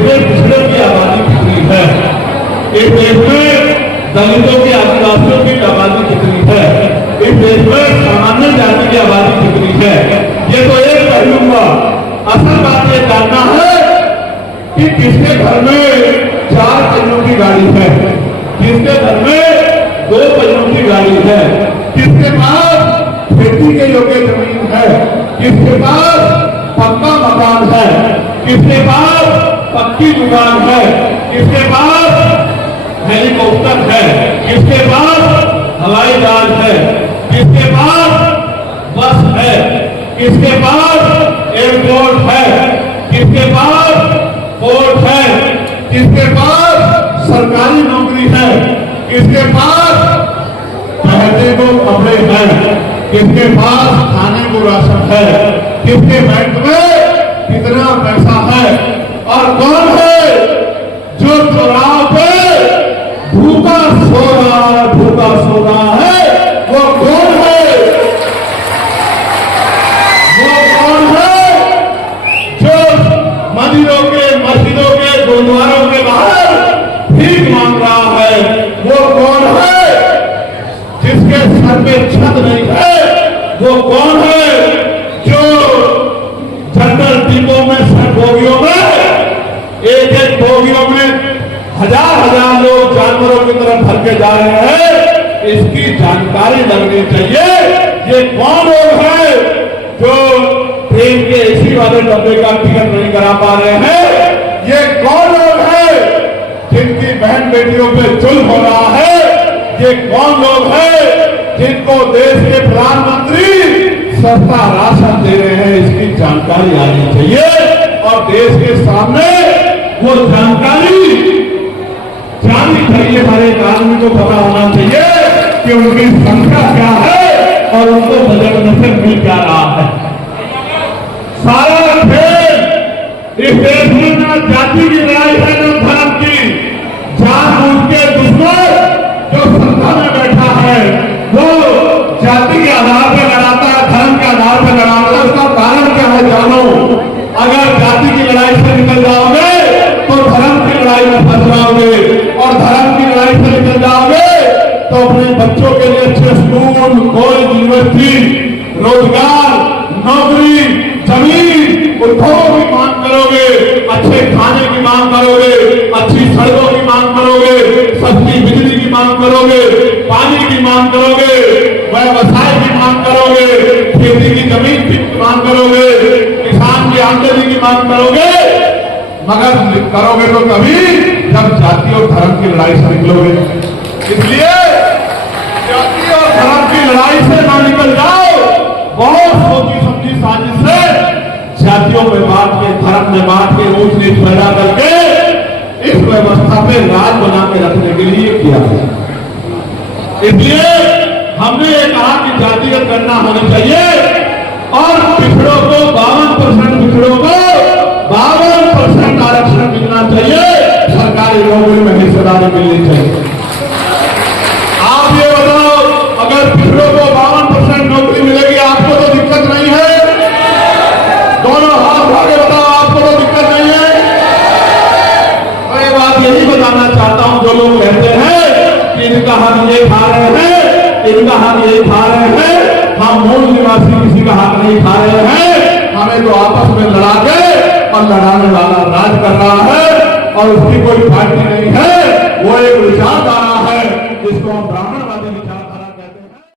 में पिछड़ों की आबादी कितनी है, इस देश में दलितों की, आदिवासियों की आबादी कितनी है, इस देश में सामान्य जाति की आबादी कितनी है, ये तो एक पहलू हुआ। असल बात ये जानना है कि किसके घर में 4 पहियों की गाड़ी है, किसके घर में 2 पहियों की गाड़ी है, किसके पास खेती के योग्य जमीन है, किसके पास पक्का मकान है, किसके पास पक्की दुकान है, किसके पास हेलीकॉप्टर है, किसके पास हवाई जहाज है, किसके पास बस है, किसके पास एयरपोर्ट है, किसके पास पोर्ट है, किसके पास सरकारी नौकरी है, किसके पास पहनने को कपड़े हैं, किसके पास खाने को राशन है, किसके बैंक में कितना पैसा है, और कौन है जो चुनाव पे भूखा सो रहा है, वो कौन है? वो कौन है जो मंदिरों के, मस्जिदों के, गुरुद्वारों के बाहर भीख मांग रहा है? वो कौन है जिसके सर पे छत नहीं है? वो कौन है जो जनरल डिपो में, सब बोगियों में, एक बोगियों में हजार लोग जानवरों की तरफ भर के जा रहे हैं? इसकी जानकारी लगनी चाहिए। ये कौन लोग हैं जो ट्रेन के एसी वाले डब्बे का टिकट नहीं करा पा रहे हैं? ये कौन लोग हैं जिनकी बहन बेटियों पे जुल्म हो रहा है? ये कौन लोग हैं जिनको देश के प्रधानमंत्री सस्ता राशन दे रहे हैं? इसकी जानकारी आनी चाहिए और देश के सामने वो जानकारी जानी चाहिए। हर एक आदमी को पता होना चाहिए कि उनकी संख्या क्या है और उनको बजट में से मिल क्या रहा है। सारा खेल इस देश में न जाति की लड़ाई है न धर्म की। जानबूझ के दुश्मन जो सत्ता में बैठा है वो जाति के आधार पर लड़ाता है, धर्म के आधार पर लड़ाता है। उसका कारण क्या है जानो। अगर जाति की लड़ाई से निकल जाओगे तो धर्म की लड़ाई में फंस जाओगे, और धर्म की लड़ाई से निकल जाओगे तो अपने बच्चों के लिए अच्छे स्कूल, कॉलेज, यूनिवर्सिटी, रोजगार, नौकरी, जमीन, उद्योग की मांग करोगे, अच्छे खाने की मांग करोगे, अच्छी सड़कों की मांग करोगे, सस्ती बिजली की मांग करोगे, पानी की मांग करोगे, व्यवसाय की मांग करोगे, खेती की जमीन की मांग करोगे, किसान की आमदनी की मांग करोगे, मगर करोगे तो कभी जब जाति और धर्म की लड़ाई से निकलोगे। इसलिए जाति और धर्म की लड़ाई से ना निकल जाओ। बहुत सोची समझी साजिश से जातियों में बांट के, धर्म में बांट के, ऊंच नीच पैदा करके इस व्यवस्था पे राज बना के रखने के लिए किया गया। इसलिए हमने ये कहा कि जातिगत गणना होनी चाहिए और पिछड़ों को 52% पिछड़ों को 52% आरक्षण मिलना चाहिए, सरकारी नौकरी में हिस्सेदारी मिलनी चाहिए। आप ये बताओ, अगर पिछड़ों को 52% नौकरी मिलेगी आपको तो दिक्कत नहीं है? दोनों हाथ उठा के बताओ, आपको तो दिक्कत नहीं है? मैं बात यही बताना चाहता हूं, जो लोग कहते हैं कि इनका हम ये खा रहे हैं, इनका हम ये खा रहे हैं, हम मूल निवासी किसी का हक नहीं खा रहे हैं, हमें तो आपस में लड़ा के और लड़ाने वाला राज कर रहा है और उसकी कोई पार्टी नहीं है।